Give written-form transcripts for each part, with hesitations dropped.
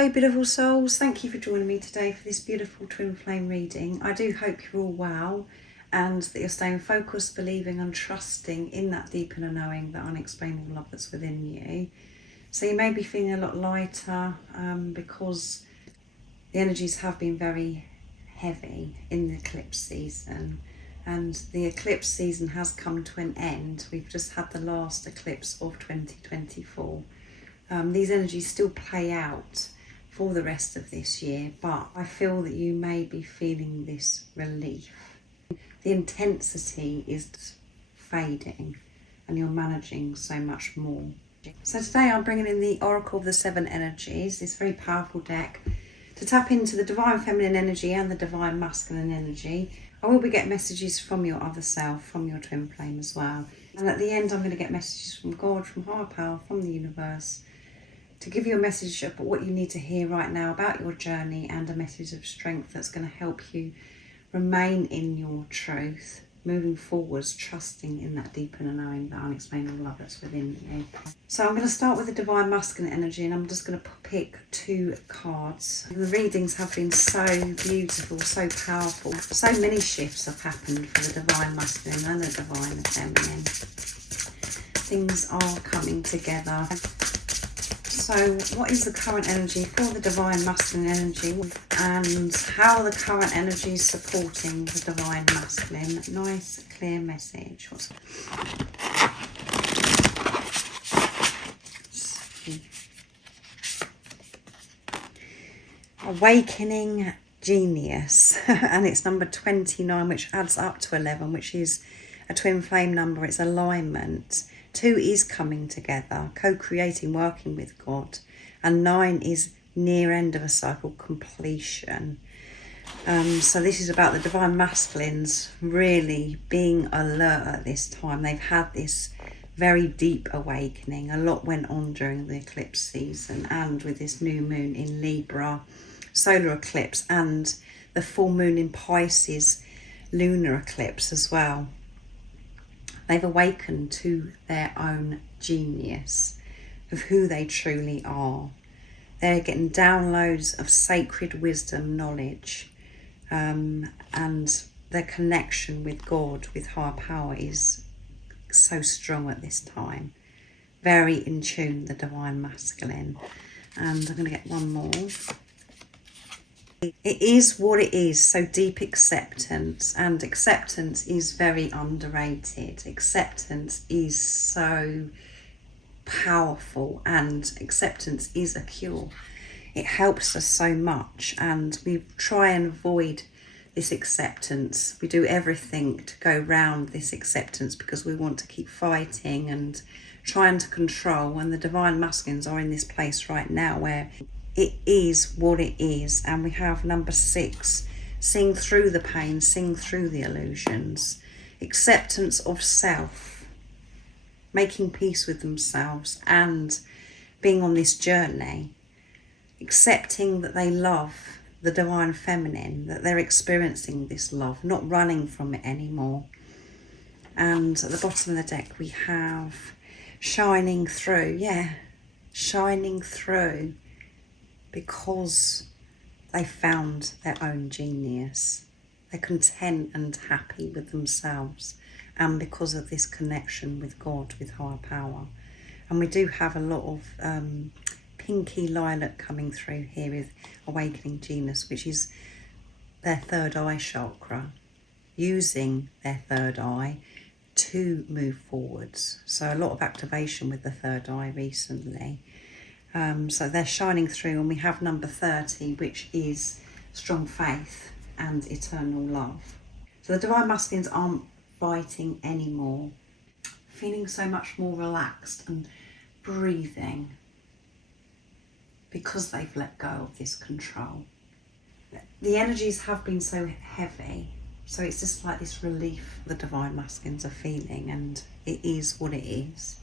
Hello beautiful souls, thank you for joining me today for this beautiful twin flame reading. I do hope you're all well and that you're staying focused, believing and trusting in that deep inner knowing, that unexplainable love that's within you. So you may be feeling a lot lighter because the energies have been very heavy in the eclipse season, and the eclipse season has come to an end. We've just had the last eclipse of 2024. These energies still play out for the rest of this year, but I feel that you may be feeling this relief. The intensity is fading and you're managing so much more. So today I'm bringing in the Oracle of the Seven Energies, this very powerful deck, to tap into the Divine Feminine energy and the Divine Masculine energy. I will be getting messages from your other self, from your twin flame as well. And at the end I'm going to get messages from God, from higher power, from the universe, to give you a message about what you need to hear right now about your journey, and a message of strength that's going to help you remain in your truth, moving forwards, trusting in that deep inner knowing, that unexplainable love that's within you. So I'm going to start with the Divine Masculine energy, and I'm just going to pick two cards. The readings have been so beautiful, so powerful. So many shifts have happened for the Divine Masculine and the Divine Feminine. Things are coming together. So what is the current energy for the Divine Masculine energy, and how are the current energies supporting the Divine Masculine? Nice, clear message. Awakening Genius, and it's number 29, which adds up to 11, which is a twin flame number. It's alignment. 2 is coming together, co-creating, working with God. And 9 is near end of a cycle, completion. So this is about the Divine Masculines really being alert at this time. They've had this very deep awakening. A lot went on during the eclipse season, and with this new moon in Libra, solar eclipse, and the full moon in Pisces, lunar eclipse as well. They've awakened to their own genius of who they truly are. They're getting downloads of sacred wisdom, knowledge, and their connection with God, with higher power, is so strong at this time. Very in tune, the Divine Masculine. And I'm going to get one more. It is what it is, so deep acceptance, and acceptance is very underrated. Acceptance is so powerful, and acceptance is a cure. It helps us so much, and we try and avoid this acceptance. We do everything to go round this acceptance because we want to keep fighting and trying to control, and the Divine Masculines are in this place right now where it is what it is. And we have number 6, seeing through the pain, seeing through the illusions, acceptance of self, making peace with themselves and being on this journey, accepting that they love the Divine Feminine, that they're experiencing this love, not running from it anymore. And at the bottom of the deck we have shining through. Shining through, because they found their own genius. They're content and happy with themselves, and because of this connection with God, with higher power. And we do have a lot of pinky lilac coming through here with awakening genius, which is their third eye chakra, using their third eye to move forwards. So a lot of activation with the third eye recently. So they're shining through, and we have number 30, which is strong faith and eternal love. So the Divine Masculines aren't fighting anymore, feeling so much more relaxed and breathing because they've let go of this control. The energies have been so heavy, so it's just like this relief the Divine Masculines are feeling, and it is what it is.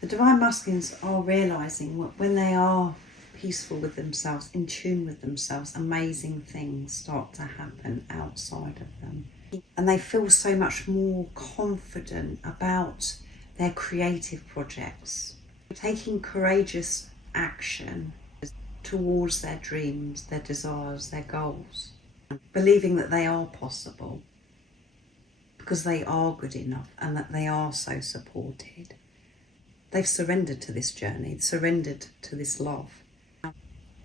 The Divine Masculines are realising when they are peaceful with themselves, in tune with themselves, amazing things start to happen outside of them. And they feel so much more confident about their creative projects, taking courageous action towards their dreams, their desires, their goals, believing that they are possible because they are good enough and that they are so supported. They've surrendered to this journey, surrendered to this love,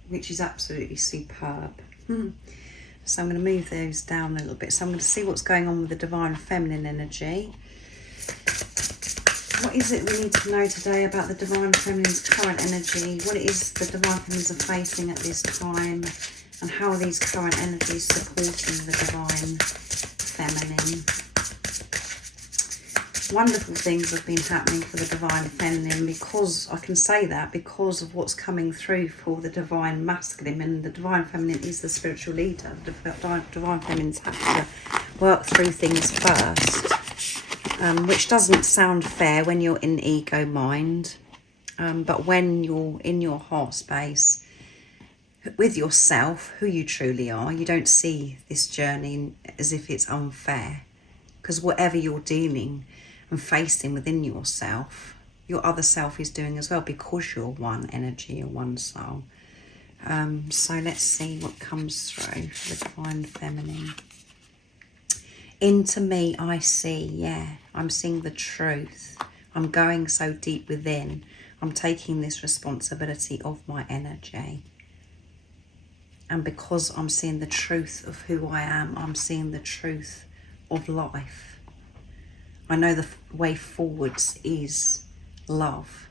which is absolutely superb. So I'm going to move those down a little bit. So I'm going to see what's going on with the divine feminine energy. What is it we need to know today about the divine feminine's current energy? What it is the divine feminines are facing at this time, and how are these current energies supporting the divine feminine? Wonderful things have been happening for the divine feminine, because I can say that because of what's coming through for the divine masculine. And the divine feminine is the spiritual leader. The divine feminines have to work through things first, which doesn't sound fair when you're in ego mind, but when you're in your heart space with yourself, who you truly are, you don't see this journey as if it's unfair, because whatever you're dealing and facing within yourself, your other self is doing as well, because you're one energy or one soul. So let's see what comes through for the divine feminine. Into me I see, yeah, I'm seeing the truth. I'm going so deep within. I'm taking this responsibility of my energy. And because I'm seeing the truth of who I am, I'm seeing the truth of life. I know the way forwards is love.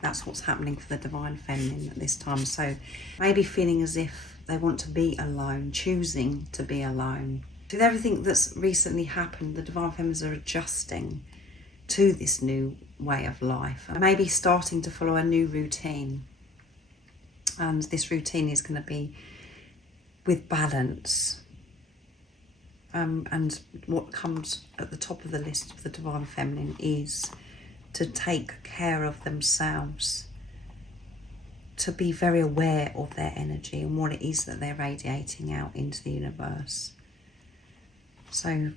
That's what's happening for the divine feminine at this time. So maybe feeling as if they want to be alone, choosing to be alone. With everything that's recently happened, the divine feminines are adjusting to this new way of life. And maybe starting to follow a new routine. And this routine is going to be with balance. And what comes at the top of the list of the divine feminine is to take care of themselves, to be very aware of their energy and what it is that they're radiating out into the universe. So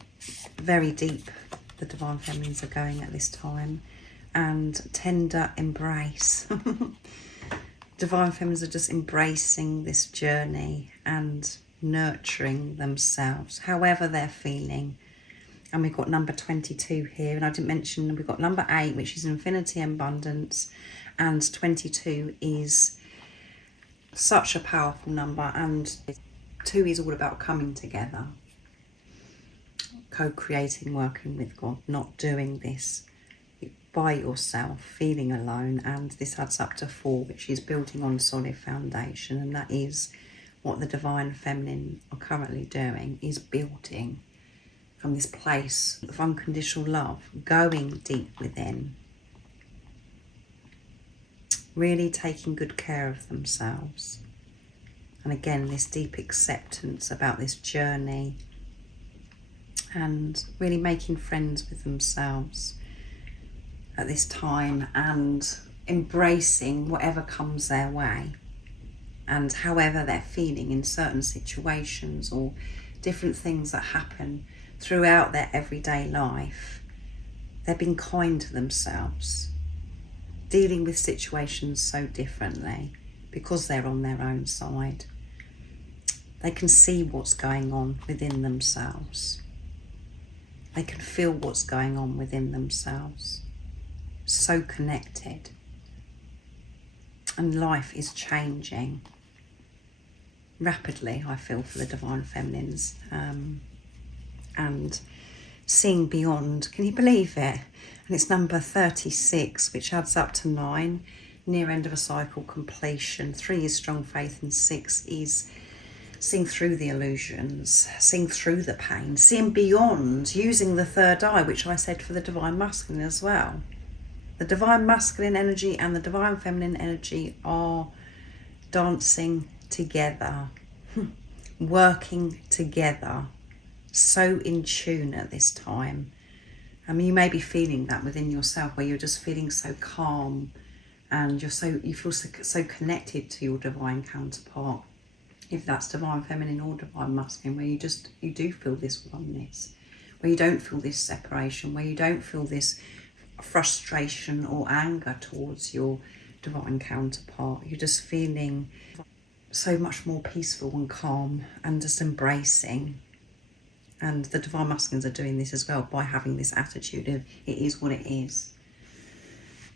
very deep the divine feminines are going at this time, and tender embrace. Divine feminines are just embracing this journey and nurturing themselves, however they're feeling. And we've got number 22 here, and I didn't mention we've got number 8, which is infinity and abundance, and 22 is such a powerful number, and 2 is all about coming together, co-creating, working with God, not doing this by yourself, feeling alone. And this adds up to 4, which is building on solid foundation, and that is what the divine feminine are currently doing, is building from this place of unconditional love, going deep within, really taking good care of themselves. And again, this deep acceptance about this journey, and really making friends with themselves at this time, and embracing whatever comes their way. And however they're feeling in certain situations or different things that happen throughout their everyday life, they're being kind to themselves, dealing with situations so differently because they're on their own side. They can see what's going on within themselves. They can feel what's going on within themselves. So connected. And life is changing rapidly, I feel, for the divine feminines, and seeing beyond. Can you believe it? And it's number 36, which adds up to 9, near end of a cycle, completion. 3 is strong faith, and 6 is seeing through the illusions, seeing through the pain, seeing beyond, using the third eye, which I said for the divine masculine as well. The divine masculine energy and the divine feminine energy are dancing together, working together, so in tune at this time. I mean, you may be feeling that within yourself, where you're just feeling so calm, and you feel so connected to your divine counterpart, if that's divine feminine or divine masculine, where you do feel this oneness, where you don't feel this separation, where you don't feel this frustration or anger towards your divine counterpart. You're just feeling so much more peaceful and calm and just embracing. And the divine masculines are doing this as well by having this attitude of it is what it is,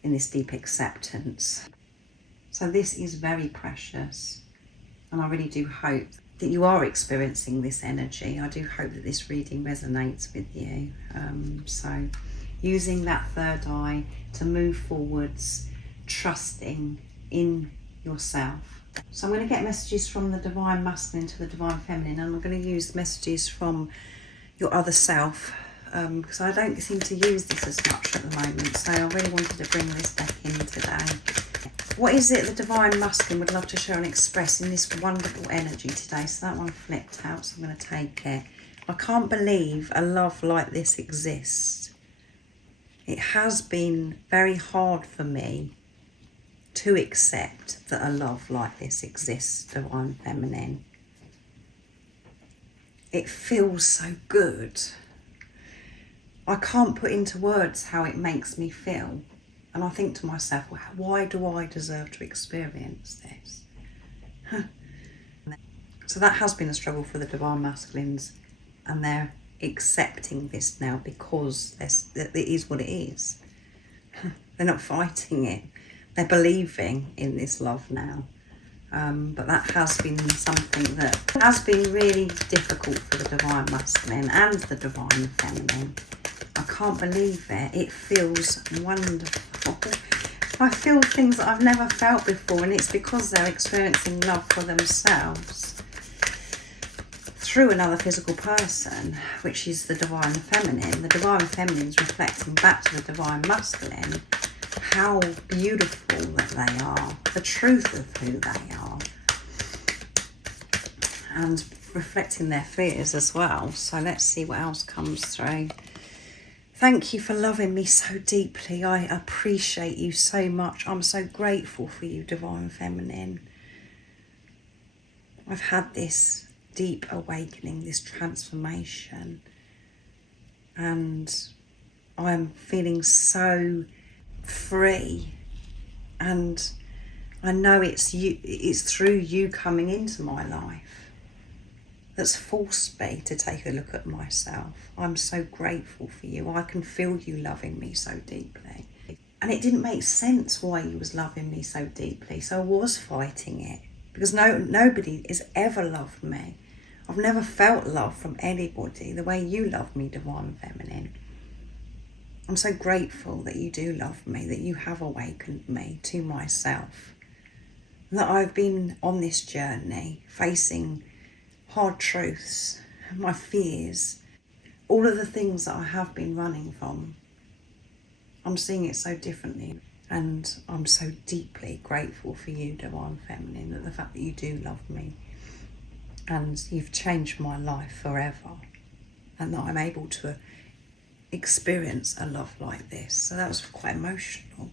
in this deep acceptance. So this is very precious, and I really do hope that you are experiencing this energy. I do hope that this reading resonates with you. So using that third eye to move forwards, trusting in yourself. So I'm going to get messages from the divine masculine to the divine feminine, and I'm going to use messages from your other self, because I don't seem to use this as much at the moment. So I really wanted to bring this deck in today. What is it the divine masculine would love to share and express in this wonderful energy today? So that one flipped out, so I'm going to take it. I can't believe a love like this exists. It has been very hard for me to accept that a love like this exists, divine feminine. It feels so good. I can't put into words how it makes me feel. And I think to myself, well, why do I deserve to experience this? So that has been a struggle for the divine masculines, and they're accepting this now because it is what it is. They're not fighting it. They're believing in this love now. But that has been something that has been really difficult for the divine masculine and the divine feminine. I can't believe it. It feels wonderful. I feel things that I've never felt before, and it's because they're experiencing love for themselves through another physical person, which is the divine feminine. The divine feminine is reflecting back to the divine masculine how beautiful that they are, the truth of who they are, and reflecting their fears as well. So let's see what else comes through. Thank you for loving me so deeply. I appreciate you so much. I'm so grateful for you, divine feminine. I've had this deep awakening, this transformation, and I'm feeling so free, and I know it's you, it's through you coming into my life that's forced me to take a look at myself. I'm so grateful for you. I can feel you loving me so deeply, and it didn't make sense why you was loving me so deeply, so I was fighting it, because nobody has ever loved me. I've never felt love from anybody the way you love me, divine feminine. I'm so grateful that you do love me, that you have awakened me to myself, and that I've been on this journey facing hard truths, my fears, all of the things that I have been running from. I'm seeing it so differently, and I'm so deeply grateful for you, divine feminine, that the fact that you do love me and you've changed my life forever, and that I'm able to experience a love like this. So that was quite emotional.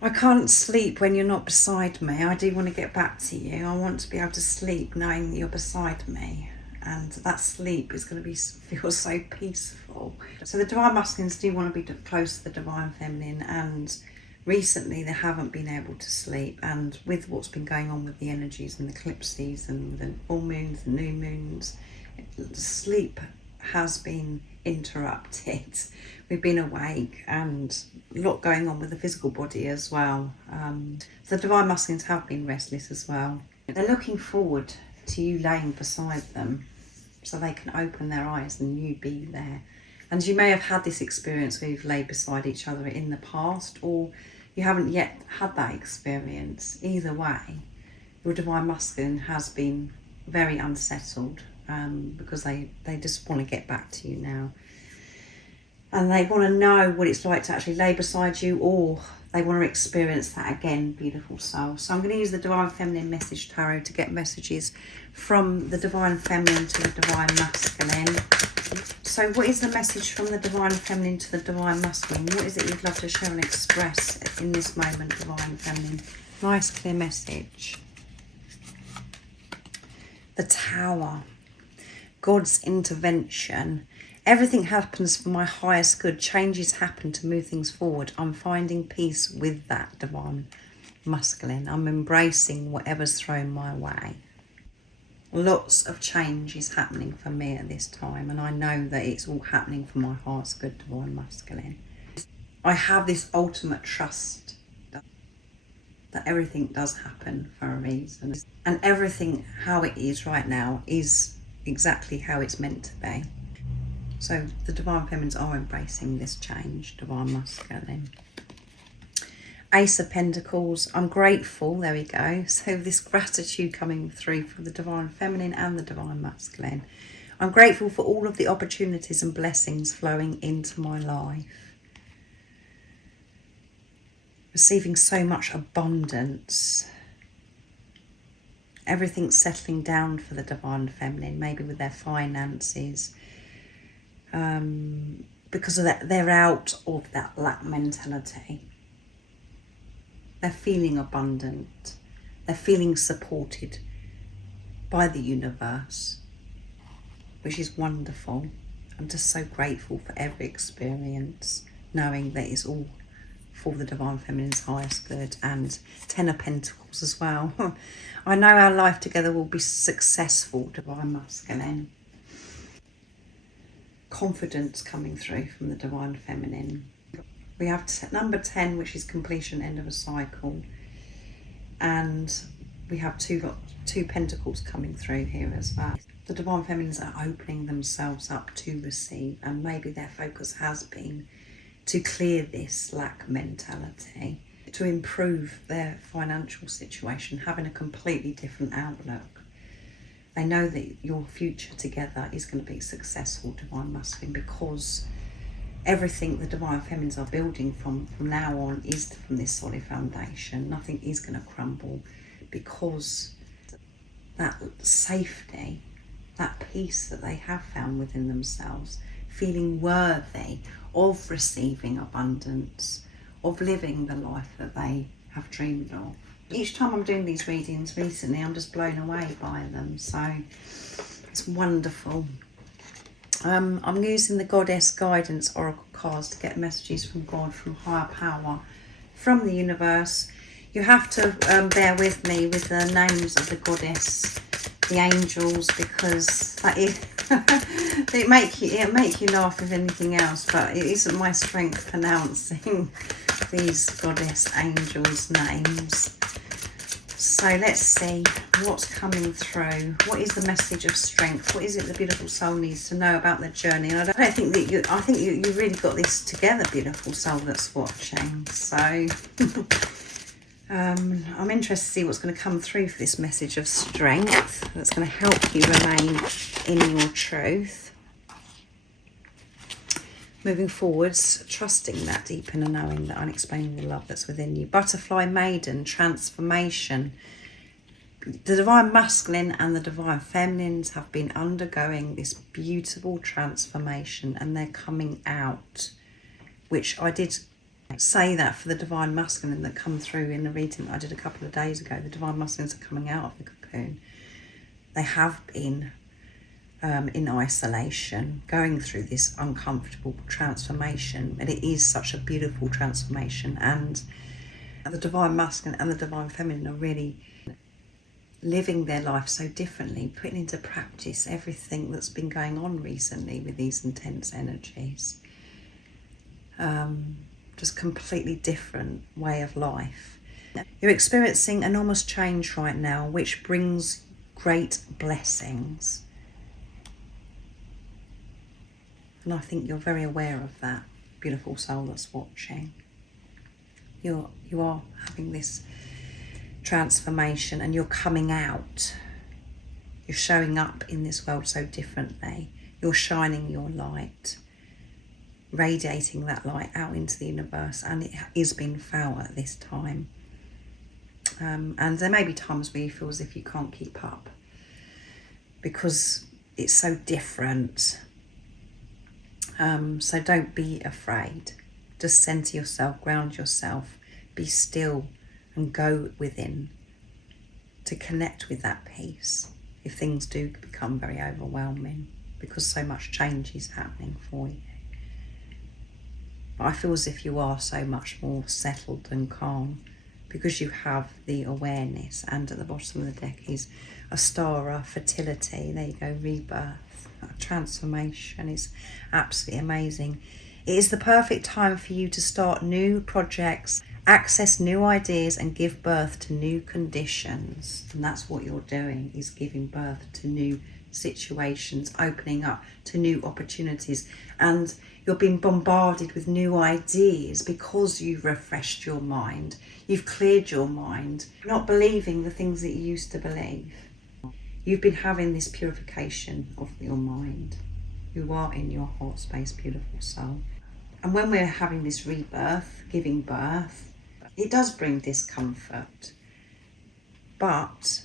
I can't sleep when you're not beside me. I do want to get back to you. I want to be able to sleep knowing that you're beside me, and that sleep is going to feel so peaceful. So the divine masculines do want to be close to the divine feminine, and recently they haven't been able to sleep, and with what's been going on with the energies and the eclipses and the full moons and new moons, sleep has been interrupted. We've been awake, and a lot going on with the physical body as well. So the divine masculines have been restless as well. They're looking forward to you laying beside them so they can open their eyes and you be there. And you may have had this experience where you've laid beside each other in the past, or you haven't yet had that experience. Either way, your divine masculine has been very unsettled, because they just want to get back to you now. And they want to know what it's like to actually lay beside you, or they want to experience that again, beautiful soul. So I'm going to use the Divine Feminine Message Tarot to get messages from the Divine Feminine to the Divine Masculine. So what is the message from the Divine Feminine to the Divine Masculine? What is it you'd love to share and express in this moment, Divine Feminine? Nice, clear message. The Tower. God's intervention. Everything happens for my highest good. Changes happen to move things forward. I'm finding peace with that divine masculine. I'm embracing whatever's thrown my way. Lots of change is happening for me at this time, and I know that it's all happening for my heart's good, divine masculine. I have this ultimate trust that everything does happen for a reason, and everything how it is right now is exactly how it's meant to be. So the divine feminines are embracing this change, divine masculine. Ace of Pentacles, I'm grateful, there we go. So this gratitude coming through from the divine feminine and the divine masculine. I'm grateful for all of the opportunities and blessings flowing into my life. Receiving so much abundance. Everything's settling down for the divine feminine, maybe with their finances. Because of that, they're out of that lack mentality. They're feeling abundant. They're feeling supported by the universe, which is wonderful. I'm just so grateful for every experience, knowing that it's all for the divine feminine's highest good. And 10 of Pentacles as well. I know our life together will be successful, divine masculine. Confidence coming through from the divine feminine. We have number 10, which is completion, end of a cycle. And we have two pentacles coming through here as well. The divine feminines are opening themselves up to receive, and maybe their focus has been to clear this lack mentality, to improve their financial situation, having a completely different outlook. They know that your future together is going to be successful, divine masculine, because everything the divine feminines are building from now on is from this solid foundation. Nothing is going to crumble, because that safety, that peace that they have found within themselves, feeling worthy of receiving abundance, of living the life that they have dreamed of. Each time I'm doing these readings recently, I'm just blown away by them. So it's wonderful. I'm using the Goddess Guidance Oracle cards to get messages from God, from higher power, from the universe. You have to bear with me with the names of the Goddess, the angels, because that is it make you laugh if anything else, but it isn't my strength pronouncing these Goddess angels' names. So let's see what's coming through. What is the message of strength? What is it the beautiful soul needs to know about their journey? And I don't think that I think you really got this together, beautiful soul that's watching. So I'm interested to see what's going to come through for this message of strength that's going to help you remain in your truth. Moving forwards, trusting that deep inner knowing, that unexplainable love that's within you. Butterfly maiden, transformation. The divine masculine and the divine feminines have been undergoing this beautiful transformation, and they're coming out, which I did say that for the divine masculine that come through in the reading that I did a couple of days ago. The divine masculines are coming out of the cocoon. They have been in isolation, going through this uncomfortable transformation, and it is such a beautiful transformation. And the divine masculine and the divine feminine are really living their life so differently, putting into practice everything that's been going on recently with these intense energies. Just completely different way of life. You're experiencing enormous change right now, which brings great blessings. And I think you're very aware of that, beautiful soul that's watching. You are having this transformation, and you're coming out. You're showing up in this world so differently. You're shining your light, radiating that light out into the universe, and it is being felt at this time. And there may be times where you feel as if you can't keep up because it's so different. So don't be afraid. Just centre yourself, ground yourself, be still, and go within to connect with that peace if things do become very overwhelming. because so much change is happening for you. But I feel as if you are so much more settled and calm because you have the awareness. And at the bottom of the deck is a star, fertility. There you go, rebirth, transformation. Is absolutely amazing. It is the perfect time for you to start new projects, access new ideas and give birth to new conditions. And that's what you're doing, is giving birth to new situations, opening up to new opportunities. And you're being bombarded with new ideas because you've refreshed your mind. You've cleared your mind, not believing the things that you used to believe. You've been having this purification of your mind. You are in your heart space, beautiful soul. And when we're having this rebirth, giving birth, it does bring discomfort. But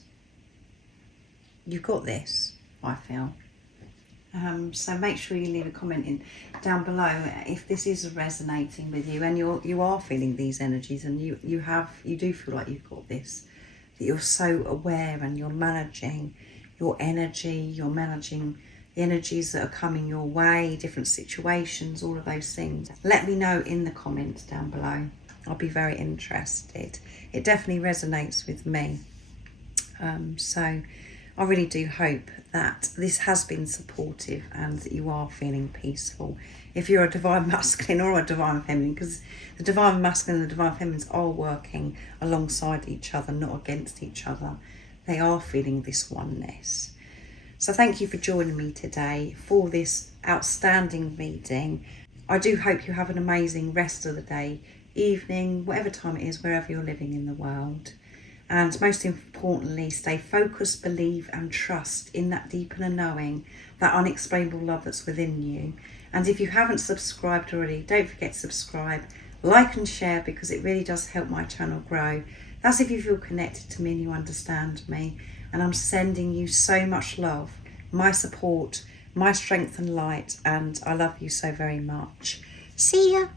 you've got this, I feel. So make sure you leave a comment in down below if this is resonating with you and you are feeling these energies, and you do feel like you've got this, that you're so aware and you're managing your energy, you're managing the energies that are coming your way, different situations, all of those things. Let me know in the comments down below. I'll be very interested. It definitely resonates with me. So I really do hope that this has been supportive and that you are feeling peaceful. If you're a divine masculine or a divine feminine, because the divine masculine and the divine feminines are working alongside each other, not against each other. They are feeling this oneness. So thank you for joining me today for this outstanding reading. I do hope you have an amazing rest of the day, evening, whatever time it is, wherever you're living in the world. And most importantly, stay focused, believe and trust in that deep inner knowing, that unexplainable love that's within you. And if you haven't subscribed already, don't forget to subscribe, like and share, because it really does help my channel grow. That's if you feel connected to me and you understand me. And I'm sending you so much love, my support, my strength and light, and I love you so very much. See ya.